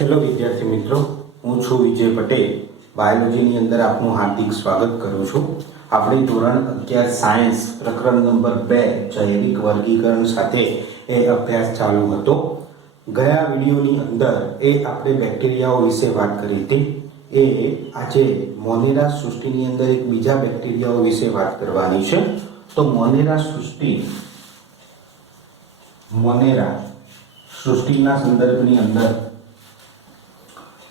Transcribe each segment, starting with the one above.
Hello વિદ્યાર્થી મિત્રો, હું છું વિજય પટેલ. બાયોલોજીની અંદર આપનું હાર્દિક સ્વાગત કરું છું. આપણે ધોરણ 11 સાયન્સ પ્રકરણ નંબર 2 જૈવિક વર્ગીકરણ સાથે એ અભ્યાસ ચાલુ હતો. ગયા વિડીયોની અંદર આપણે બેક્ટેરિયાઓ વિશે વાત કરી હતી. આજે મોનેરા સૃષ્ટિની અંદર એક બીજા બેક્ટેરિયાઓ વિશે વાત કરવાની છે. તો મોનેરા સૃષ્ટિના સંદર્ભની અંદર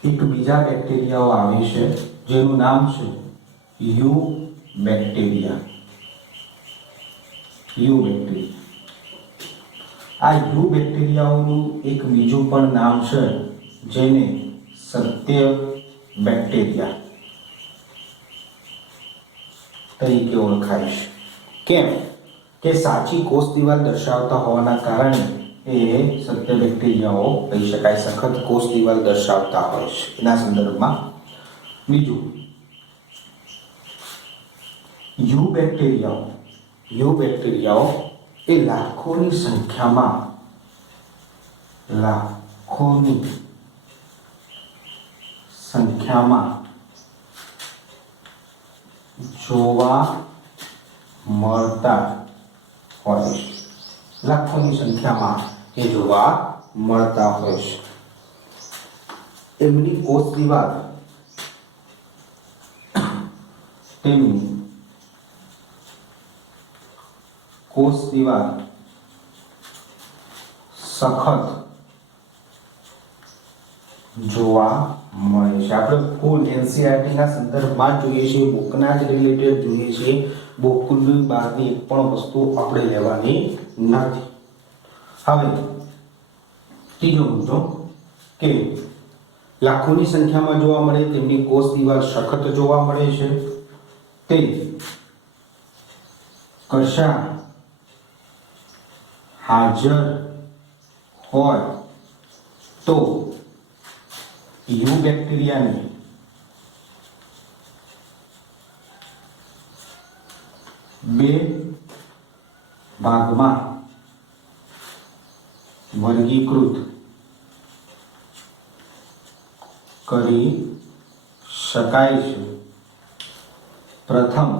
એક બીજા બેક્ટેરિયાઓ આવે છે જેનું નામ છે યુ બેક્ટેરિયા. આ યુ બેક્ટેરિયાઓનું એક બીજું પણ નામ છે જેને સત્ય બેક્ટેરિયા તરીકે ઓળખાય છે. કેમ કે સાચી કોષ દિવાલ દર્શાવતા હોવાના કારણે એ સત્ય બેક્ટેરિયાઓ કહી શકાય. સખત કોષ દિવાલ દર્શાવતા હોય છે એના સંદર્ભમાં. બીજું, યુ બેક્ટેરિયાઓ એ લાખોની સંખ્યામાં જોવા મળતા હોય છે. લાખોની સંખ્યામાં એ જોવા મળતા હોય છે. તેમની કોષ દિવાલ સખત જોવા મળે છે. આપણે ફૂલ એનસીઈઆરટી ના સંદર્ભમાં જોઈએ છીએ, બુકના જ રિલેટેડ જોઈએ છીએ. બુકની બહારની એક પણ વસ્તુ આપણે લેવાની નથી. હવે ત્રીજો મુદ્દો કે લાખોની સંખ્યામાં જોવા મળે, તેમની કોષ દિવાલ સખત જોવા મળે છે. તે કશા હાજર હોય તો યુ બેક્ટેરિયાને બે ભાગમાં વર્ગીકૃત કરી શકાય છે. પ્રથમ,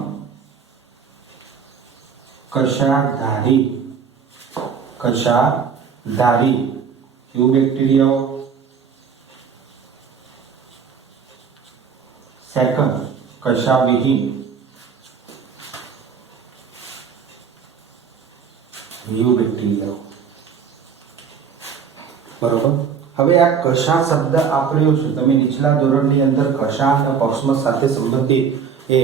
કશાધારી યુ બેક્ટેરિયાઓ. સેકન્ડ, કશાવિહીન યુ બેક્ટેરિયાઓ. બરોબર. હવે આ કશા શબ્દ આપ્યો છે, તમે નીચલા ધોરણની અંદર કશા અને પક્ષમ સાથે સંબંધિત એ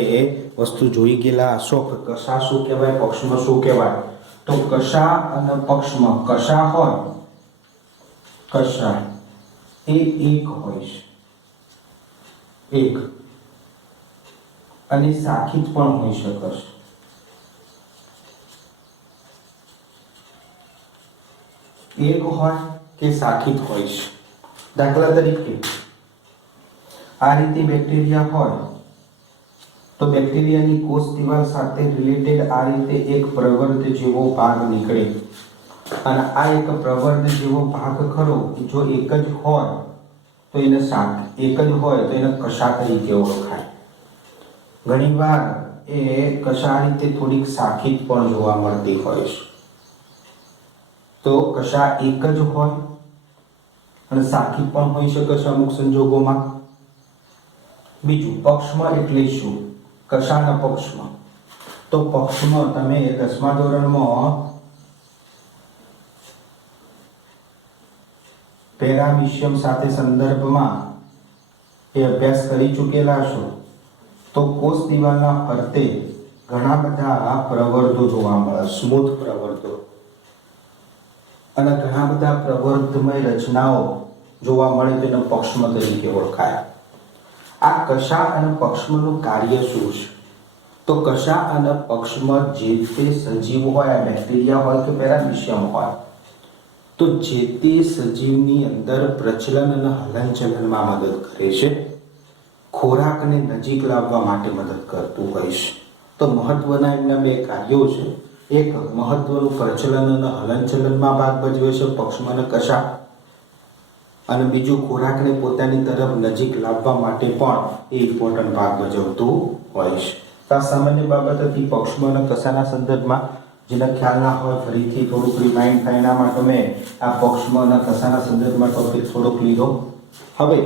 વસ્તુ જોઈ ગયેલા હશો કે કશા શું કહેવાય, પક્ષમ શું કહેવાય. તો કશા અને પક્ષમ, કશા હોય, કશા એ એક હોય છે, એક, અને સાખીત પણ હોઈ શકે છે. એક હોય કે સાખીત હોય છે. દાખલા તરીકે આ રીતે બેક્ટેરિયા હોય તો બેક્ટેરિયાની કોષ દિવાલ સાથે રિલેટેડ આ રીતે એક પ્રવર્ધ જેવો ભાગ નીકળે, અને આ એક પ્રવર્ધ જેવો ભાગ ખરો જો એક જ હોય તો એને કશા તરીકે ઓળખાય. ઘણીવાર એ કશા રીતે થોડીક સાખીત પણ જોવા મળતી હોય છે. તો કશા એક જ હોય અને સાખી પણ હોઈ શકે છે અમુક સંજોગોમાં. બીજું, પક્ષમ એટલે શું? કશાના પક્ષમ. તો પક્ષમ તમે 10મા ધોરણમાં પેરામિશિયમ સાથે સંદર્ભમાં એ અભ્યાસ કરી ચૂકેલા છો. તો કોષ દિવાલના ફરતે ઘણા બધા પ્રવર્ધો જોવા મળે, સ્મૂથ પ્રવર્ધો, અને ઘણા બધા પ્રવર્ધમય રચનાઓ જોવા મળે તો એને પક્ષમ તરીકે ઓળખાય. આ કશા અને પક્ષમનું કાર્ય શું છે? તો કશા અને પક્ષમ જે તે સજીવ હોય, આ બેક્ટેરિયા હોય કે પેરામિશિયમ હોય, તો જે તે સજીવની અંદર પ્રચલન અને હલનચલનમાં મદદ કરે છે. ખોરાકને નજીક લાવવા માટે મદદ કરતું હોય છે. તો મહત્વના એમના બે કાર્યો છે. એક મહત્વનું પ્રચલન અને હલનચલનમાં ભાગ ભજવે છે પક્ષમ અને કશા, અને બીજું ખોરાકને પોતાની તરફ નજીક લાવવા માટે પણ એ ઇમ્પોર્ટન્ટ ભાગ ભજવતું હોય છે. તો આ સામાન્ય બાબત હતી પક્ષમો અને કસાના સંદર્ભમાં. જેને ખ્યાલ ના હોય ફરીથી થોડુંક રિમાઇન્ડ થાય એના માટે મેં આ પક્ષમો અને કસાના સંદર્ભમાં ટોપિક થોડોક લીધો. હવે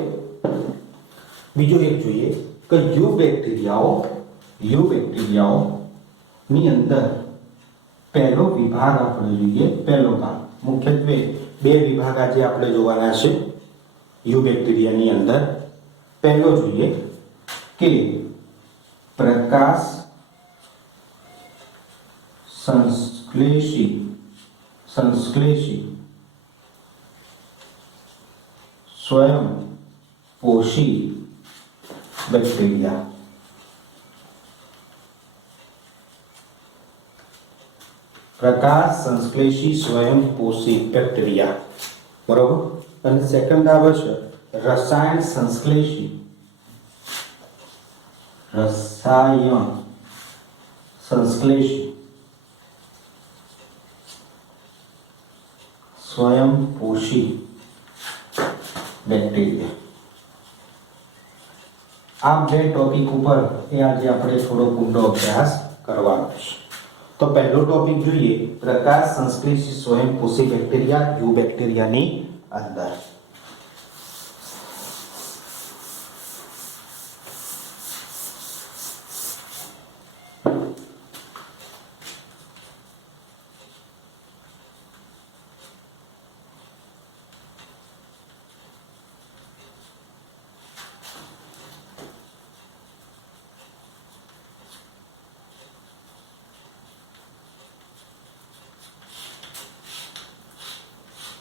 બીજો એક જોઈએ કે યુબેક્ટેરિયાઓ ની અંદર પહેલો વિભાગ આપણે જોઈએ. પહેલો ભાગ મુખ્યત્વે બે વિભાગ આજે આપણે જોવાના છે યુબેક્ટેરિયાની અંદર. પહેલો જોઈએ કે પ્રકાશ સંશ્લેષી સ્વયં પોષી બેક્ટેરિયા. પ્રકાશ સંશ્લેષી સ્વયંપોષી બેક્ટેરિયા, બરોબર. અને સેકન્ડ આવે છે રસાયણ સંશ્લેષી સ્વયંપોષી બેક્ટેરિયા. આ બે ટોપિક ઉપર એ આજે આપણે થોડો ઊંડો અભ્યાસ કરવાનો છે. તો પહેલો ટોપિક જોઈએ પ્રકાશ સંશ્લેષી સ્વયંપોષી બેક્ટેરિયા યુબેક્ટેરિયાની અંદર.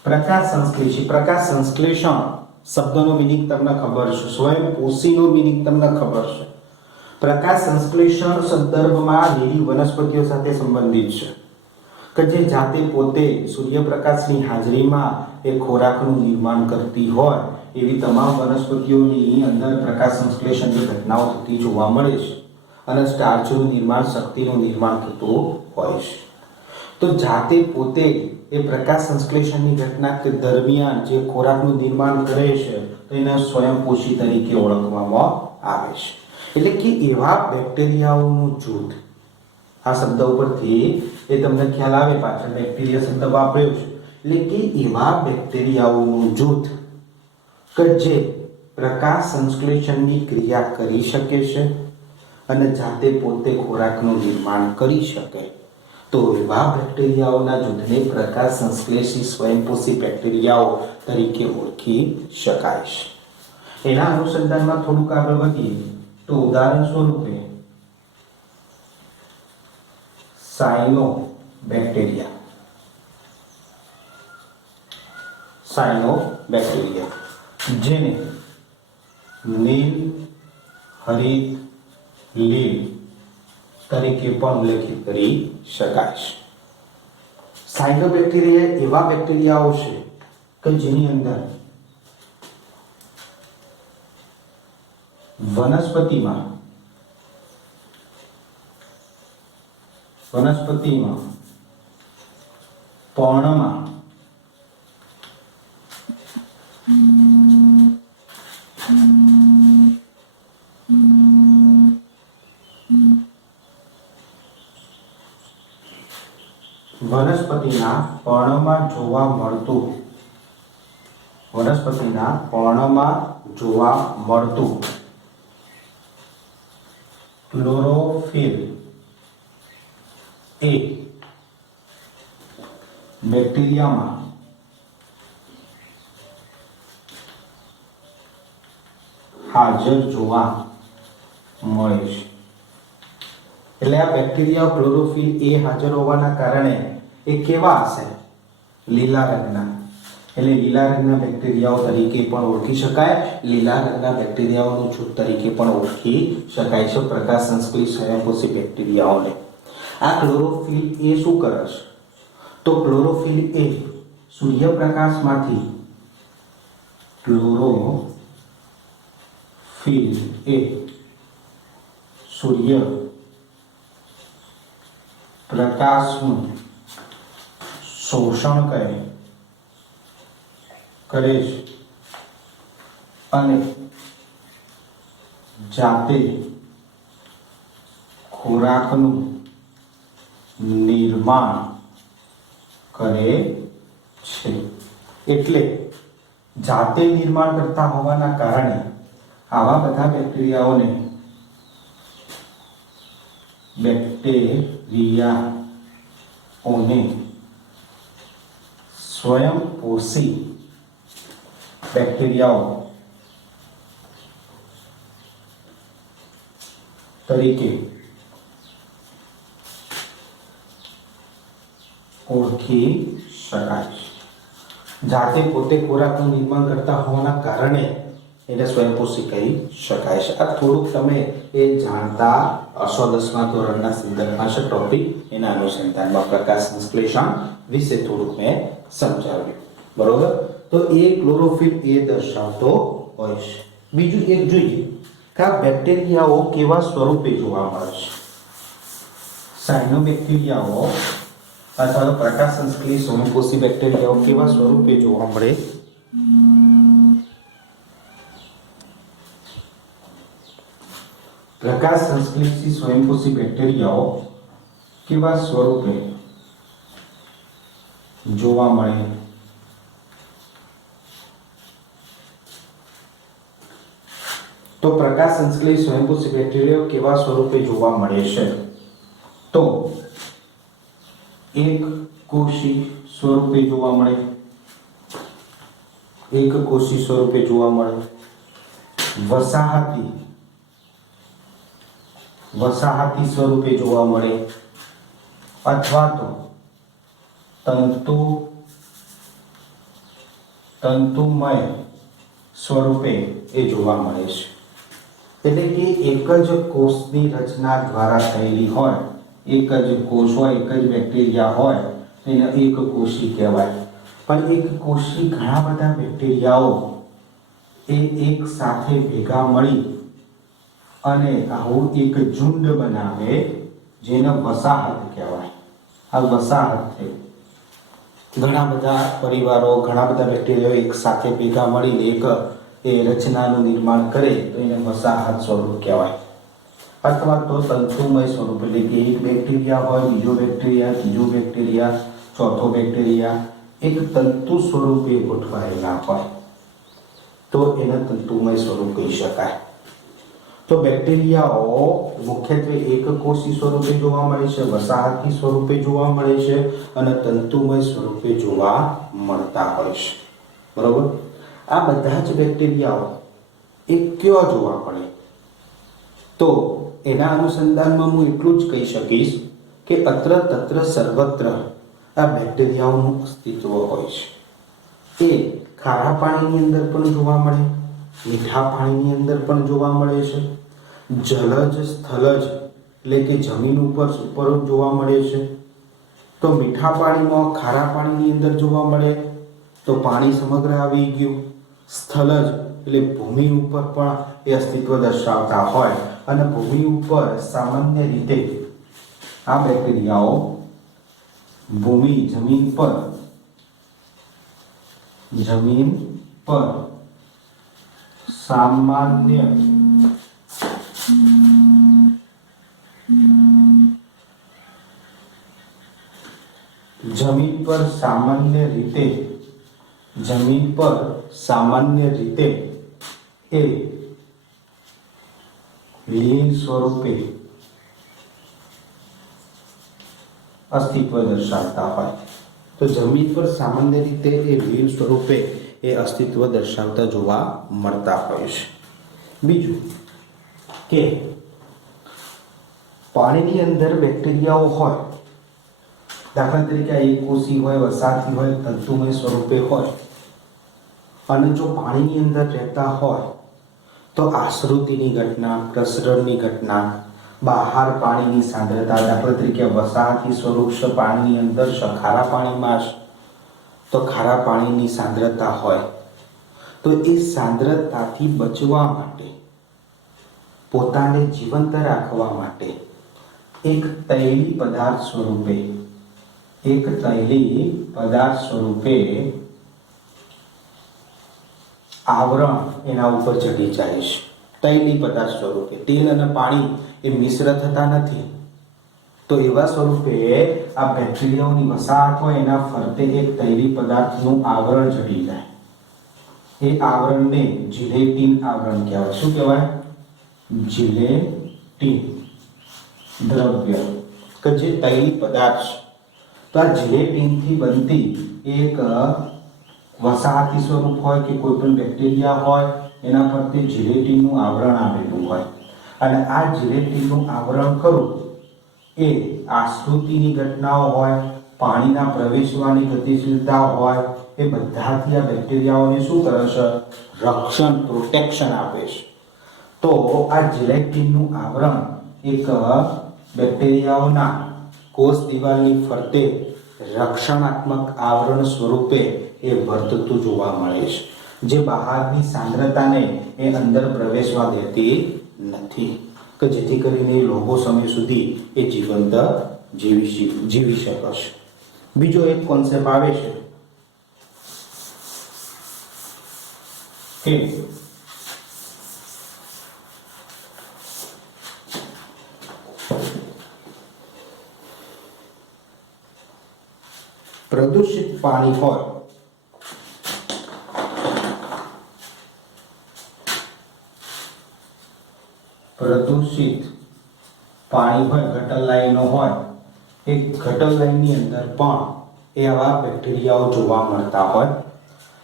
પ્રકાશ સંશ્લેષણ શબ્દનો મિનિંગ તમને ખબર છે. સ્વયંપોષીનો મિનિંગ તમને ખબર છે. પ્રકાશ સંશ્લેષણ સંદર્ભમાં લીલી વનસ્પતિઓ સાથે સંબંધિત છે કે જે જાતે પોતે સૂર્યપ્રકાશની હાજરીમાં એ ખોરાકનું નિર્માણ કરતી હોય એવી તમામ વનસ્પતિઓની અંદર પ્રકાશ સંશ્લેષણની ઘટનાઓ થતી જોવા મળે છે અને સ્ટાર્ચનું નિર્માણ, શક્તિનું નિર્માણ થતું હોય છે. તો જાતે પોતે એ પ્રકાશ સંશ્લેષણની ઘટના કે દરમિયાન જે ખોરાકનું નિર્માણ કરે છે તેને સ્વયંપોષી તરીકે ઓળખવામાં આવે છે. એટલે કે એવા બેક્ટેરિયાઓનું જૂથ, આ શબ્દ ઉપરથી એ તમને ખ્યાલ આવે, પાછળ બેક્ટેરિયા શબ્દ વાપર્યો છે. એટલે કે એવા બેક્ટેરિયાઓનું જૂથ કે જે પ્રકાશ સંશ્લેષણની ક્રિયા કરી શકે છે અને જાતે પોતે ખોરાકનું નિર્માણ કરી શકે, તો એવા બેક્ટેરિયાઓના જૂથને પ્રકાશ સંશ્લેષી સ્વયંપોષી બેક્ટેરિયાઓ તરીકે ઓળખી શકાય છે. એના અનુસંધાનમાં થોડુંક આગળ વધીએ તો ઉદાહરણ સ્વરૂપે સાયનોબેક્ટેરિયા, જેને નીલ, હરિત, લીલ તરીકે પણ ઉલ્લેખિત કરી શકાય છે. સાયનોબેક્ટેરિયા એવા બેક્ટેરિયાઓ છે કે જેની અંદર વનસ્પતિમાં પર્ણમાં વનસ્પતિના પર્ણમાં જોવા મળતું ક્લોરોફિલ એ બેક્ટેરિયામાં હાજર જોવા મળે છે. એટલે આ બેક્ટેરિયા ક્લોરોફિલ એ હાજર હોવાના કારણે એ કેવા હશે? લીલા રંગના. એટલે લીલા રંગના બેક્ટેરિયાઓ તરીકે પણ ઓળખી શકાય. લીલા રંગના બેક્ટેરિયાઓનું જૂથ તરીકે પણ ઓળખી શકાય છે પ્રકાશ સંશ્લેષી સ્વયંપોષી બેક્ટેરિયાઓને. આ ક્લોરોફિલ એ શું કરે છે? તો ક્લોરોફિલ એ સૂર્યપ્રકાશમાંથી પ્રકાશનું શોષણ કરે છે અને જાતે ખોરાકનું નિર્માણ કરે છે. એટલે જાતે નિર્માણ કરતા હોવાના કારણે આવા બધા બેક્ટેરિયાઓને સ્વયંપોષી બેક્ટેરિયાઓ તરીકે ઓળખી શકાય છે. જાતે પોતે ખોરાકનું નિર્માણ કરતા હોવાના કારણે એને સ્વયંપોષી કહી શકાય છે. આ થોડુંક તમે એ જાણતા હશો 10મા ધોરણના સિદ્ધાંત ટોપિક એના અનુસંધાનમાં પ્રકાશ સંશ્લેષણ વિશે થોડુંક મેં સમજાવ્યું. બરોબર. તો એ ક્લોરોફિલ એ દર્શાવતો હોય છે. બીજું એક જોઈએ કે આ બેક્ટેરિયાઓ કેવા સ્વરૂપે જોવા મળે છે. સાયનોબેક્ટેરિયાઓ અથવા તો પ્રકાશ સંશ્લેષી સ્વયંપોષી બેક્ટેરિયાઓ કેવા સ્વરૂપે જોવા મળે? પ્રકાશ સંશ્લેષી સ્વયંપોષી બેક્ટેરિયાઓ કેવા સ્વરૂપે જોવા મળે? તો પ્રકાશ સંશ્લેષી સ્વયંપોષી બેક્ટેરિયાઓ કેવા સ્વરૂપે જોવા મળે છે? તો એક કોષી સ્વરૂપે જોવા મળે, એક કોષી સ્વરૂપે જોવા મળે, વસાહતી સ્વરૂપે જોવા મળે, અથવા તો તંતુમય સ્વરૂપે એ જોવા મળે છે. એટલે કે એક જ કોષની રચના દ્વારા થયેલી હોય, એક જ કોષ હોય, એક જ બેક્ટેરિયા હોય એને એક કોષી કહેવાય. પણ એક કોષી ઘણા બધા બેક્ટેરિયાઓ એ એક સાથે ભેગા મળી અને આવું એક ઝુંડ બનાવે જેને વસાહત કહેવાય. આ વસાહત છે. ઘણા બધા પરિવારો, ઘણા બધા બેક્ટેરિયાઓ એક સાથે ભેગા મળીને એક એ રચનાનું નિર્માણ કરે તો એને વસાહત સ્વરૂપ કહેવાય. અથવા તો તંતુમય સ્વરૂપ, એટલે કે એક બેક્ટેરિયા હોય, બીજો બેક્ટેરિયા, ત્રીજો બેક્ટેરિયા, ચોથો બેક્ટેરિયા એક તંતુ સ્વરૂપે ગોઠવાયેલા હોય તો એને તંતુમય સ્વરૂપ કહી શકાય. તો બેક્ટેરિયાઓ મુખ્યત્વે એક કોષી સ્વરૂપે જોવા મળે છે, વસાહતી સ્વરૂપે જોવા મળે છે અને તંતુમય સ્વરૂપે જોવા મળતા હોય છે. બરોબર. આ બધા જ બેક્ટેરિયાઓ એ ક્યાં જોવા મળે? તો એના અનુસંધાનમાં હું એટલું જ કહી શકીશ કે અત્ર તત્ર સર્વત્ર આ બેક્ટેરિયાઓનું અસ્તિત્વ હોય છે. એ ખારા પાણીની અંદર પણ જોવા મળે, મીઠા પાણીની અંદર પણ જોવા મળે છે, જલજ સ્થલજ એટલે કે જમીન ઉપર જોવા મળે છે. તો મીઠા પાણીમાં, ખારા પાણીની અંદર જોવા મળે તો પાણી સમગ્ર આવી ગયું. સ્થલજ એટલે ભૂમિ ઉપર પણ એ અસ્તિત્વ દર્શાવતા હોય અને ભૂમિ ઉપર સામાન્ય રીતે આ બેક્ટેરિયાઓ જમીન પર સામાન્ય રીતે એ લીન સ્વરૂપે અસ્તિત્વ દર્શાવતા હોય. તો જમીન પર સામાન્ય રીતે એ લીન સ્વરૂપે એ અસ્તિત્વ દર્શાવતા જોવા મળતા હોય છે. બીજું કે પાણીની અંદર બેક્ટેરિયાઓ હોય, દાખલા તરીકે એક કોષી હોય, વસાહતી હોય, તંતુમય સ્વરૂપે હોય અને જો પાણીની અંદર રહેતા હોય તો આશ્રુતિની ઘટના, પ્રસરણની ઘટના, બહાર પાણીની સાંદ્રતા, દાખલા તરીકે વસાહતી સ્વરૂપ છે પાણીની અંદર છે, ખારા પાણીમાં છે તો ખારા પાણીની સાંદ્રતા હોય તો એ સાંદ્રતાથી બચવા માટે, પોતાને જીવંત રાખવા માટે એક તૈલી પદાર્થ સ્વરૂપે આવરણ એના ઉપર ચડી જાય છે તૈલી પદાર્થ સ્વરૂપે. તેલ અને પાણી એ મિશ્ર થતા નથી, તો એવા સ્વરૂપે આ બેક્ટેરિયાઓની વસાહત હોય એના ફરતે એક તૈલી પદાર્થનું આવરણ ચડી જાય. એ આવરણને જિલેટીન આવરણ કહેવાય. શું કહેવાય? જિલેટીન દ્રવ્ય કે જે તૈલી પદાર્થ છે. તો આ જિલેટીનથી બનતી એક વસાહતી સ્વરૂપ હોય કે કોઈ પણ બેક્ટેરિયા હોય એના પર તે જિલેટીનનું આવરણ આવેલું હોય, અને આ જિલેટીનનું આવરણ ખરું એ આશ્રુતિની ઘટનાઓ હોય, પાણીના પ્રવેશવાની ગતિશીલતા હોય, એ બધાથી આ બેક્ટેરિયાઓને શું કરે છે? રક્ષણ, પ્રોટેક્શન આપે છે. તો આ જિલેટીનનું આવરણ એક બેક્ટેરિયાઓના કોષ દિવાલની ફરતે રક્ષણાત્મક આવરણ સ્વરૂપે એ વર્તતું જોવા મળે છે, જે બહારની સાંદ્રતાને એ અંદર પ્રવેશવા દેતી નથી, કે જેથી કરીને લાંબો સમય સુધી એ જીવંત જીવી શકે છે. બીજો એક કોન્સેપ્ટ આવે છે કે પ્રદૂષિત પાણી હોય ગટર લાઈનો હોય, એ ગટર લાઈનની અંદર પણ એ આવા બેક્ટેરિયાઓ જોવા મળતા હોય,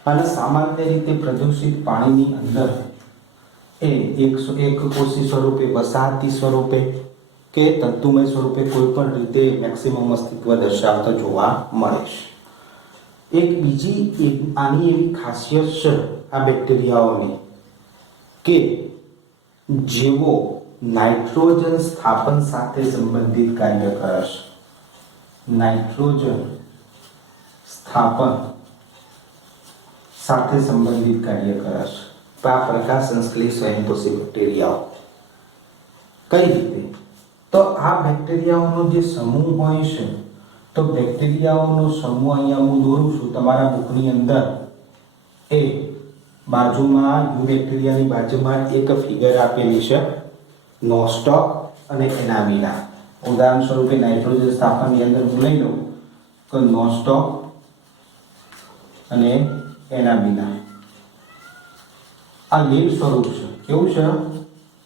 અને સામાન્ય રીતે પ્રદૂષિત પાણીની અંદર એ એક કોષી સ્વરૂપે, વસાહતી સ્વરૂપે કે તંતુમય સ્વરૂપે કોઈ પણ રીતે મેક્સિમમ અસ્તિત્વ દર્શાવતા જોવા મળે છે. એક બીજી આની એવી ખાસિયત છે આ બેક્ટેરિયાઓની કે જેઓ નાઇટ્રોજન સ્થાપન સાથે સંબંધિત કાર્ય કરે છે. નાઇટ્રોજન સ્થાપન સાથે સંબંધિત કાર્ય કરે છે. આ પ્રકાશ સંશ્લેષ સ્વયંપોષી બેક્ટેરિયાઓ કઈ રીતે? તો આ બેક્ટેરિયાઓનો જે સમૂહ હોય છે, તો બેક્ટેરિયાઓનો સમૂહ અહીંયા હું દોરું છું તમારા બુકની અંદર. એ બાજુમાં યુ બેક્ટેરિયાની બાજુમાં એક ફિગર આપેલી છે, નોસ્ટોક અને એનામિના. ઉદાહરણ સ્વરૂપે નાઇટ્રોજન સ્થાપનની અંદર હું લઈ લઉં તો નોસ્ટોક અને એનામિના. આ લીલ સ્વરૂપ છે. કેવું છે?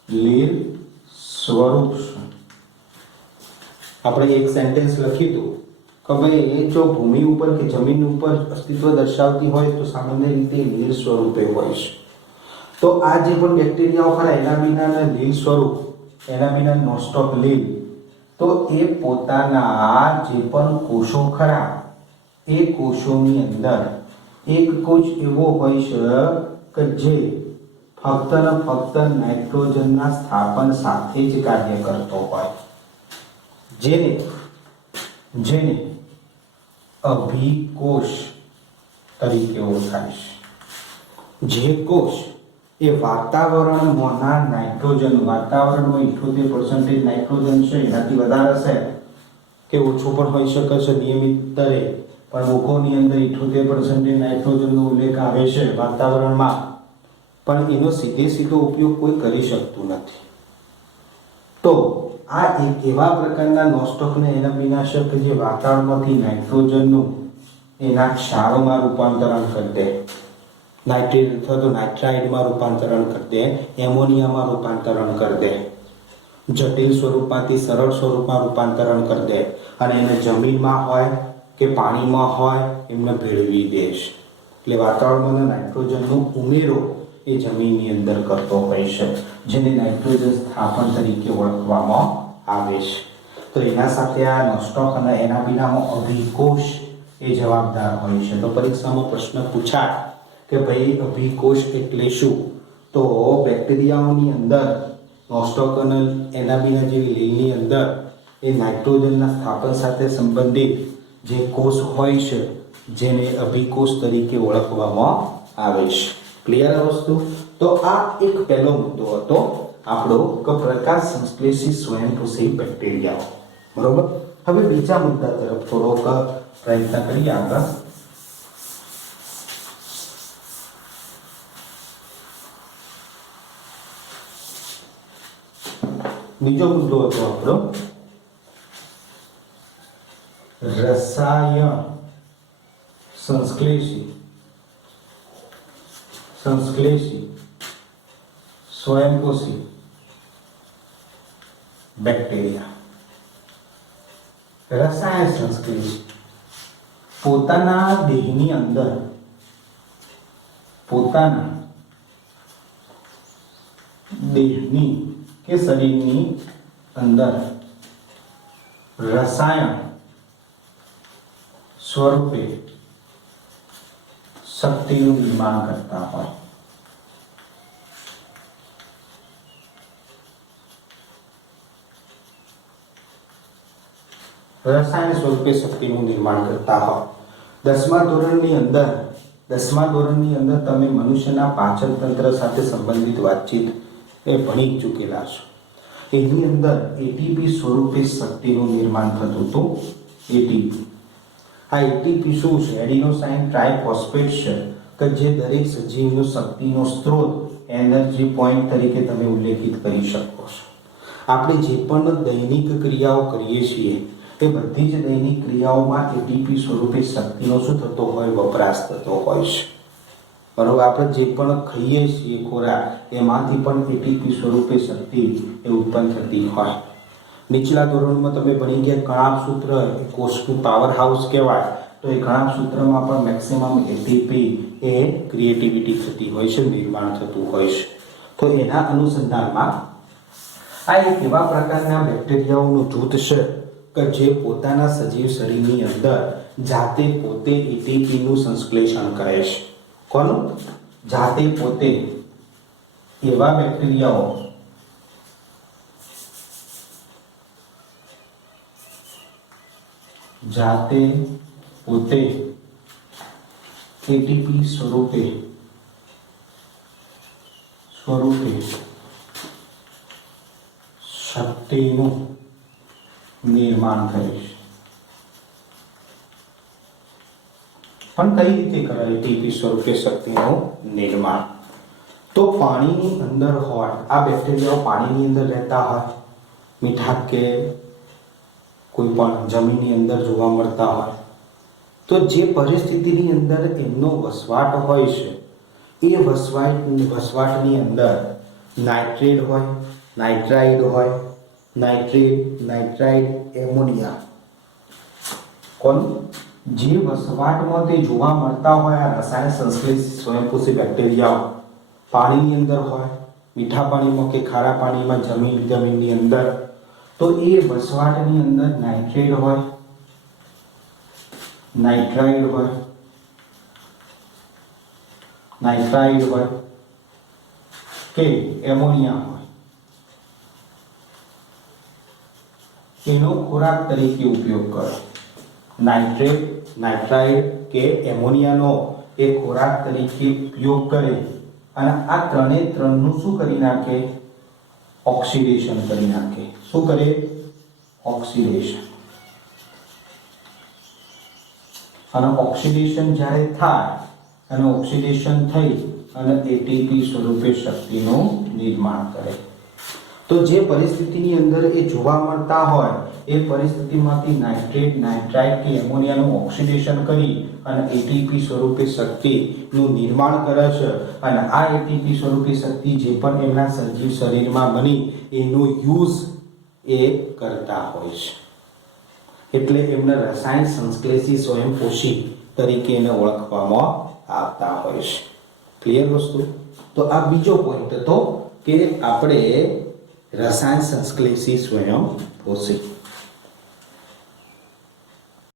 લીલ સ્વરૂપ છે. આપણે એક સેન્ટેન્સ લખી દઉં કે ભાઈ જો ભૂમિ ઉપર કે જમીન ઉપર અસ્તિત્વ દર્શાવતી હોય તો સામાન્ય રીતે લીલ સ્વરૂપે હોય છે. તો આ જે પણ બેક્ટેરિયાઓ ખરા એનામિના લીલ સ્વરૂપ, એનામિના નોસ્ટોક લીલ, તો એ પોતાના જે પણ કોષો ખરા એ કોષોની અંદર એક કોષ એવો હોય છે કે જે ફક્ત ને ફક્ત નાઇટ્રોજનના સ્થાપન સાથે જ કાર્ય કરતો હોય, જેને અભિકોષ તરીકે ઓળખાય છે. જે કોષ એ વાતાવરણમાંના નાઇટ્રોજન, વાતાવરણમાં 78% નાઇટ્રોજન છે, એનાથી વધારે છે કે ઓછું પણ હોઈ શકે છે નિયમિત દરે, પણ મુખોની અંદર 78% નાઇટ્રોજનનો ઉલ્લેખ આવે છે વાતાવરણમાં, પણ એનો સીધો ઉપયોગ કોઈ કરી શકતું નથી. તો આ એક એવા પ્રકારના નોસ્ટોકને એનામિના કે જે વાતાવરણમાંથી નાઇટ્રોજનનું એના ક્ષારોમાં રૂપાંતરણ કરી દે, નાઇટ્રેટ અથવા તો નાઇટ્રાઇડમાં રૂપાંતરણ કરી દે, એમોનિયામાં રૂપાંતરણ કરી દે, જટિલ સ્વરૂપમાંથી સરળ સ્વરૂપમાં રૂપાંતરણ કરી દે, અને એને જમીનમાં હોય કે પાણીમાં હોય એમને ભેળવી દે. એટલે વાતાવરણમાં નાઇટ્રોજનનો ઉમેરો એ જમીનની અંદર કરતો હોય છે, જેને નાઇટ્રોજન સ્થાપન તરીકે ઓળખવામાં આવે છે. તો એના સાથે આ નોસ્ટોક અને એનામિનામાં અભિકોષ એ જવાબદાર હોય છે. તો પરીક્ષામાં પ્રશ્ન પૂછાય કે ભાઈ અભિકોષ એટલે શું? તો બેક્ટેરિયાઓની અંદર નોસ્ટોક અને એનામિના જેવી લીલની અંદર એ નાઇટ્રોજનના સ્થાપન સાથે સંબંધિત જે કોષ હોય છે જેને અભિકોષ તરીકે ઓળખવામાં આવે છે. ક્લિયર વસ્તુ? તો આ એક પહેલો મુદ્દો હતો આપણો કે પ્રકાશ સંશ્લેષી સ્વયંપોષી બેક્ટેરિયાઓ. બરોબર? હવે બીજા મુદ્દા તરફ થોડોક પ્રયત્ન કરીએ આપણે. બીજો મુદ્દો હતો આપણો રસાયણ સંશ્લેષી સ્વયંપોષી બેક્ટેરિયા. રસાયણ સંશ્લેષી પોતાના દેહની અંદર પોતાના દેહની કે શરીરની અંદર રસાયણ સ્વરૂપે શક્તિનું નિર્માણ કરતા હોય. રસાયણ સ્વરૂપે શક્તિનું નિર્માણ કરતા હોય. 10મા ધોરણની અંદર તમે મનુષ્યના પાચન તંત્ર સાથે સંબંધિત વાતચીત એ ભણી ચૂકેલા છો. એની અંદર એટીપી સ્વરૂપે શક્તિનું નિર્માણ થતું હતું. એટીપી, આ એટીપી શું છે? એડિનોસાઇન ટ્રાઇફોસ્ફેટ છે કે જે દરેક સજીવનો શક્તિનો સ્ત્રોત એનર્જી પોઈન્ટ તરીકે તમે ઉલ્લેખિત કરી શકો છો. આપણે જે પણ દૈનિક ક્રિયાઓ કરીએ છીએ એ બધી જ દૈનિક ક્રિયાઓમાં એટીપી સ્વરૂપે શક્તિનો શું થતો હોય? વપરાશ થતો હોય છે. બરોબર. આપણે જે પણ ખાઈએ છીએ ખોરાક એમાંથી પણ એટીપી સ્વરૂપે શક્તિ એ ઉત્પન્ન થતી હોય. નીચલા ધોરણમાં તમે ભણી ગયા કણાભ સૂત્ર એ કોષનું પાવર હાઉસ કહેવાય. તો એ કણાભ સૂત્રમાં પણ મેક્સિમમ એટીપી એ ક્રિએટિવિટી થતી હોય છે, નિર્માણ થતું હોય છે. તો એના અનુસંધાનમાં આ એક એવા પ્રકારના બેક્ટેરિયાઓનું જૂથ છે કે જે પોતાના સજીવ શરીરની અંદર જાતે પોતે એટીપીનું સંશ્લેષણ કરે છે. કોનું? જાતે પોતે. એવા બેક્ટેરિયાઓ જાતે પોતે એટીપી સ્વરૂપે શક્તિનું નિર્માણ કરે છે. પણ કઈ રીતે કરે એટીપી સ્વરૂપે શક્તિનું નિર્માણ? તો પાણીની અંદર હોય, આ બેક્ટેરિયાઓ પાણીની અંદર રહેતા હોય, મીઠા કે કોઈ પણ જમીનની અંદર જોવા મળતા હોય. તો જે પરિસ્થિતિની અંદર એમનો વસવાટ હોય છે એ વસવાટની અંદર નાઇટ્રેટ હોય, નાઇટ્રાઇડ હોય, નાઇટ્રાઇડ, એમોનિયા. કોણ? જે વસવાટમાં તે જોવા મળતા હોય આ રસાયણ સંશ્લેષી સ્વયંપોષી બેક્ટેરિયાઓ પાણીની અંદર હોય, મીઠા પાણીમાં કે ખારા પાણીમાં, જમીનની અંદર. તો એ વસવાટની અંદર નાઇટ્રેટ હોય, નાઇટ્રાઇડ હોય કે એમોનિયા હોય. એનો ખોરાક તરીકે ઉપયોગ કરો. નાઇટ્રેટ, નાઇટ્રાઇડ કે એમોનિયાનો એ ખોરાક તરીકે ઉપયોગ કરે અને આ ત્રણનું શું કરી નાખે? ઓક્સિડેશન કરી નાખે. શું કરે? ઓક્સિડેશન. અને ઓક્સિડેશન જ્યારે થાય અને ઓક્સિડેશન થઈ અને એટીપી સ્વરૂપે શક્તિનું નિર્માણ કરે. તો જે પરિસ્થિતિની અંદર એ જોવા મળતા હોય એ પરિસ્થિતિમાંથી નાઇટ્રેટ, નાઇટ્રાઇડ કે એમોનિયાનું ઓક્સિડેશન કરી અને એટીપી સ્વરૂપે શક્તિનું નિર્માણ કરે છે. અને આ એટીપી સ્વરૂપે શક્તિ જે પણ એમના સજીવ શરીરમાં બની એનો યુઝ એ કરતા હોય છે. એટલે એમને રસાયણ સંશ્લેષી સ્વયંપોષી તરીકે એને ઓળખવામાં આવતા હોય છે. ક્લિયર વસ્તુ? તો આ બીજો પોઈન્ટ હતો કે આપણે રસાયણ સંશ્લેષી સ્વયંપોષી.